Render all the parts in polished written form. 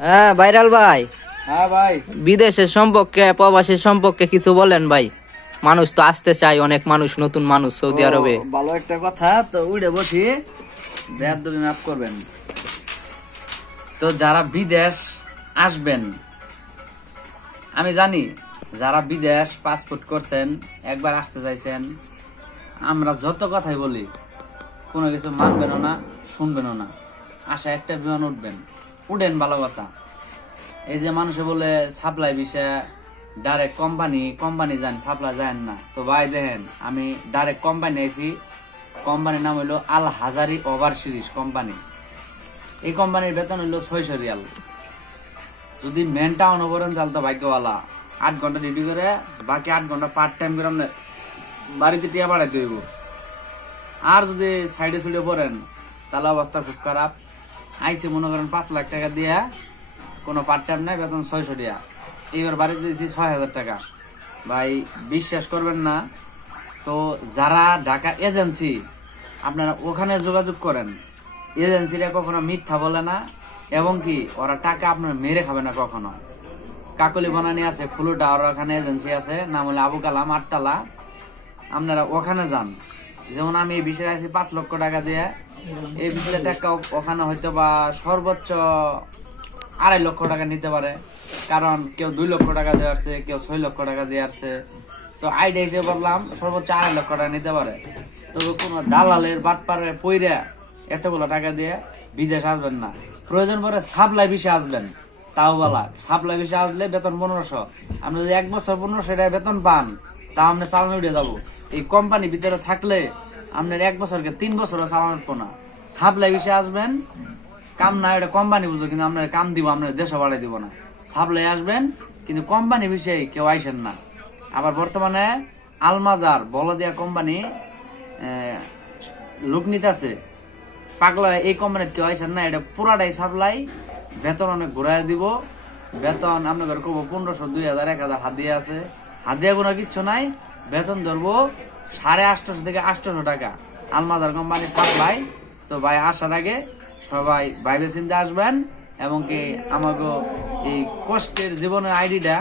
হ্যাঁ ভাইরাল ভাই, হ্যাঁ ভাই, বিদেশের সম্পর্কে প্রবাসীর সম্পর্কে কিছু বলেন ভাই। মানুষ তো আসতে চায়, অনেক মানুষ, নতুন মানুষ সৌদি আরবে। ভালো একটা কথা তো উড়ে বসি বেয়াদবি মাফ করবেন। তো যারা বিদেশ আসবেন, আমি জানি যারা বিদেশ পাসপোর্ট করছেন, একবার আসতে চাইছেন, আমরা যত কথাই বলি কোনো কিছু মানবেনও না, শুনবেনও না। আশা একটা বিমান উঠবেন, উঠেন, ভালো কথা। এই যে মানুষে বলে সাপ্লাই বিষয়ে ডাইরেক্ট কোম্পানি যান, সাপ্লাই যান না। তো ভাই দেখেন, আমি ডাইরেক্ট কোম্পানি আইছি। কোম্পানির নাম হইলো আল হাজারি ওভার সিরিজ কোম্পানি। এই কোম্পানির বেতন হইলো 600 রিয়াল। যদি মেন টাউন করেন তাহলে তো ভাগ্যওয়ালা। 8 ঘন্টা ডিউটি করে বাকি 8 ঘন্টা পার্ট টাইম করে আপনি বাড়িতে টিয়া বাড়াইতে হইব। আর যদি সাইডে সুইডে পড়েন তাহলে অবস্থা খুব খারাপ। আইসি মনে করেন 5 লাখ টাকা দিয়া, কোনো পার্ট টাইম নাই, বেতন 600 টাকা। এইবার বাড়িতে দিয়েছি 6000 টাকা। ভাই বিশ্বাস করবেন না। তো যারা ঢাকা এজেন্সি, আপনারা ওখানে যোগাযোগ করেন। এজেন্সিরা কখনো মিথ্যা বলে না, এবং কি ওরা টাকা আপনার মেরে খাবে না কখনো। কাকলি বানানি আছে, ফুলুটা, ওর ওখানে এজেন্সি আছে, নাম হলে আবু কালাম, 8 আপনারা ওখানে যান। যেমন আমি এই বিষয়ে আছি 5 লক্ষ টাকা দিয়ে। এই বিষয়ে টাকা ওখানে হয়তো বা সর্বোচ্চ 2.5 লক্ষ টাকা নিতে পারে। কারণ কেউ 2 লক্ষ টাকা দিয়ে আসছে, কেউ 6 লক্ষ টাকা দিয়ে আসছে। তো আইডিয়া হিসেবে বললাম সর্বোচ্চ 2.5 লক্ষ টাকা নিতে পারে। তবে কোনো দালালের বাটপারে পইরা এতগুলো টাকা দিয়ে বিদেশ আসবেন না। প্রয়োজন পড়ে সাপ্লাই বিষয়ে আসবেন, তাও বলা। সাপ্লাই বিষয়ে আসলে বেতন 1500। আপনি যদি 1 বছর 1500 টাকা বেতন পান, তা আপনি চালানো উঠে যাবো। এই কোম্পানি ভিতরে থাকলে আপনার 1 বছরকে 3 বছরও চালানো উঠবো না। সাপ্লাই বিষয়ে আসবেন, কাম না, এটা কোম্পানি বুঝো, কিন্তু আপনার কাম দিব, আপনার দেশও বাড়াই দিব না। সাপ্লাই আসবেন, কিন্তু কোম্পানি বিষয়ে কেউ আইসেন না। আবার বর্তমানে আলমাজার বলদিয়া কোম্পানি লোক নিতে আছে, পাগলা। এই কোম্পানিতে কেউ আইসেন না, এটা পুরাটাই সাপ্লাই। বেতন অনেক ঘুরাই দিব। বেতন আপনাদের কব 1500, 2000, 1000 হাদিয়া আছে। হাদিয়া কোনো কিচ্ছু নাই। বেতন ধরবো 850 থেকে 800 টাকা। আলমাজার কোম্পানি সাপ্লাই। তো ভাই আসার আগে সবাই ভাইবে চিন্তা আসবেন, এবং কি আমাকে এই কষ্টের জীবনের আইডিটা,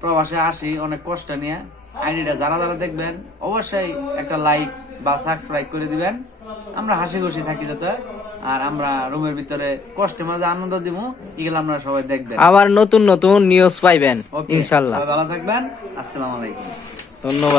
প্রবাসে আসি অনেক কষ্ট নিয়ে, আইডিটা যারা যারা দেখবেন অবশ্যই একটা লাইক বা সাবস্ক্রাইব করে দিবেন। আমরা হাসি খুশি থাকি যাতে, আর আমরা রুমের ভিতরে কষ্টে মাঝে আনন্দ দিব, এগুলো আমরা সবাই দেখবেন। আবার নতুন নতুন নিউজ পাইবেন ওকে, ইনশাল্লাহ। ভালো থাকবেন। আসসালামু আলাইকুম। ধন্যবাদ।